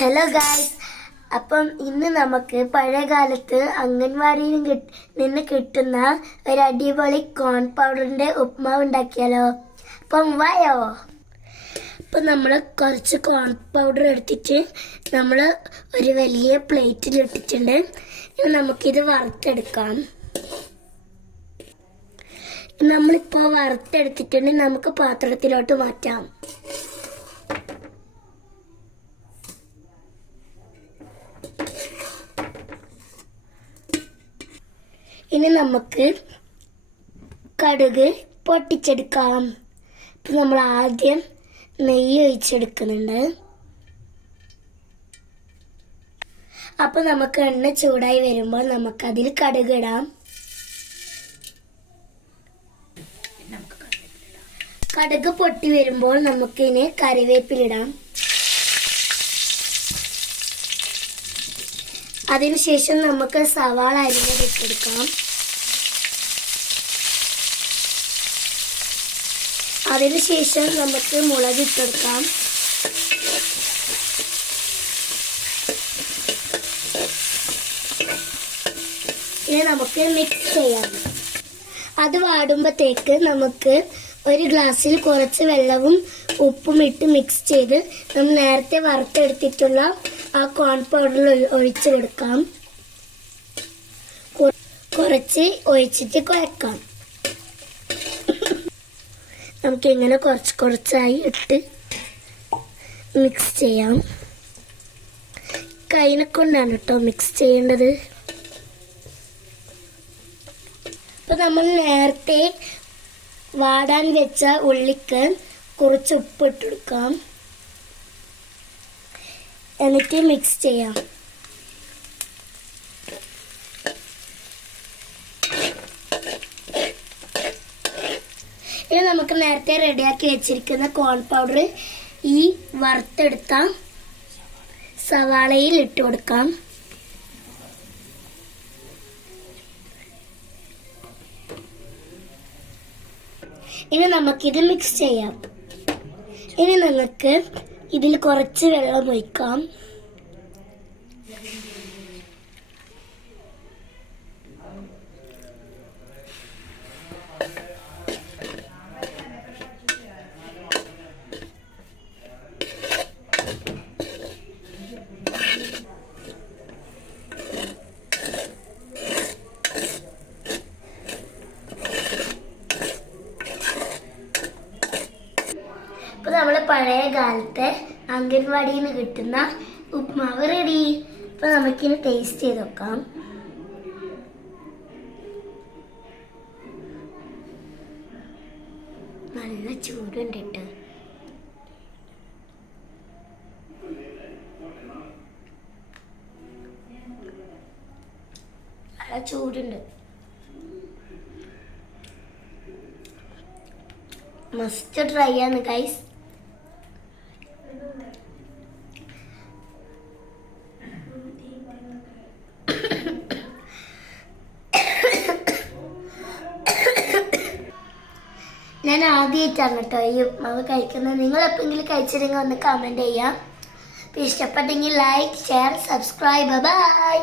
Hello guys, അപ്പം ഇന്ന് നമുക്ക് പഴയ കാലത്ത് അംഗൻവാടിയിൽ നിന്ന് കിട്ടുന്ന ഒരു അടിപൊളി കോൺ പൗഡറിന്റെ ഉപ്മാവ് ഉണ്ടാക്കിയാലോ. അപ്പം വായോ. അപ്പം നമ്മൾ കുറച്ച് കോൺ പൗഡർ എടുത്തിട്ട് നമ്മൾ ഒരു വലിയ പ്ലേറ്റിൽ ഇട്ടിട്ടുണ്ട്. ഇനി നമുക്കിത് വറുത്തെടുക്കാം. നമ്മളിപ്പോൾ വറുത്തെടുത്തിട്ടുണ്ടെങ്കിൽ നമുക്ക് പാത്രത്തിലോട്ട് മാറ്റാം. ഇനി നമുക്ക് കടുക് പൊട്ടിച്ചെടുക്കാം. ഇപ്പം നമ്മൾ ആദ്യം നെയ്യ് ഒഴിച്ചെടുക്കുന്നുണ്ട്. അപ്പം നമുക്ക് എണ്ണ ചൂടായി വരുമ്പോൾ നമുക്കതിൽ കടുക് ഇടാം. കടുക് പൊട്ടി വരുമ്പോൾ നമുക്കിനി കറിവേപ്പിലിടാം. അതിനുശേഷം നമുക്ക് സവാള അരിഞ്ഞിട്ടെടുക്കാം. അതിനുശേഷം നമുക്ക് മുളക് ഇട്ടെടുക്കാം. ഇനി നമുക്ക് മിക്സ് ചെയ്യാം. അത് വാടുമ്പോഴത്തേക്ക് നമുക്ക് ഒരു ഗ്ലാസ്സിൽ കുറച്ച് വെള്ളവും ഉപ്പും ഇട്ട് മിക്സ് ചെയ്ത് നമ്മൾ നേരത്തെ വറുത്തെടുത്തിട്ടുള്ള ആ കോൺ പൗഡറിൽ ഒഴിച്ചു കൊടുക്കാം. കുറച്ച് ഒഴിച്ചിട്ട് കുഴക്കാം. നമുക്ക് ഇങ്ങനെ കുറച്ചായി ഇട്ട് മിക്സ് ചെയ്യാം. കൈനെ കൊണ്ടാണ് കേട്ടോ മിക്സ് ചെയ്യേണ്ടത്. അപ്പൊ നമ്മൾ നേരത്തെ വാടാൻ വെച്ച ഉള്ളിക്ക് കുറച്ച് ഉപ്പ് ഇട്ടെടുക്കാം. എന്നിട്ട് മിക്സ് ചെയ്യാം. ഇനി നമുക്ക് നേരത്തെ റെഡിയാക്കി വെച്ചിരിക്കുന്ന കോൺ പൗഡർ ഈ വറുത്തെടുത്ത സവാളയിൽ ഇട്ട് കൊടുക്കാം. ഇനി നമുക്കിത് മിക്സ് ചെയ്യാം. ഇനി നമുക്ക് ഇതിൽ കുറച്ച് വെള്ളം ഒഴിക്കാം. ഇപ്പൊ നമ്മള് പഴയ കാലത്തെ അംഗൻവാടിയിൽ നിന്ന് കിട്ടുന്ന ഉപ്മാവ് റെഡി. ഇപ്പൊ നമുക്കിനി ടേസ്റ്റ് ചെയ്ത് നോക്കാം. നല്ല ചൂടുണ്ട് കേട്ടോ. നല്ല ചൂടുണ്ട്. മസ്റ്റ് ട്രൈ ആണ് ഗൈസ്. ഞാൻ ആദ്യമായിട്ടാണ് കേട്ടോ ഈ ഉപ്മാവ് കഴിക്കുന്നത്. നിങ്ങൾ എപ്പോഴെങ്കിലും കഴിച്ചിട്ടുണ്ടെങ്കിൽ ഒന്ന് കമൻറ്റ് ചെയ്യാം. ഇഷ്ടപ്പെട്ടെങ്കിൽ ലൈക്ക്, ഷെയർ, സബ്സ്ക്രൈബ്. ബൈ.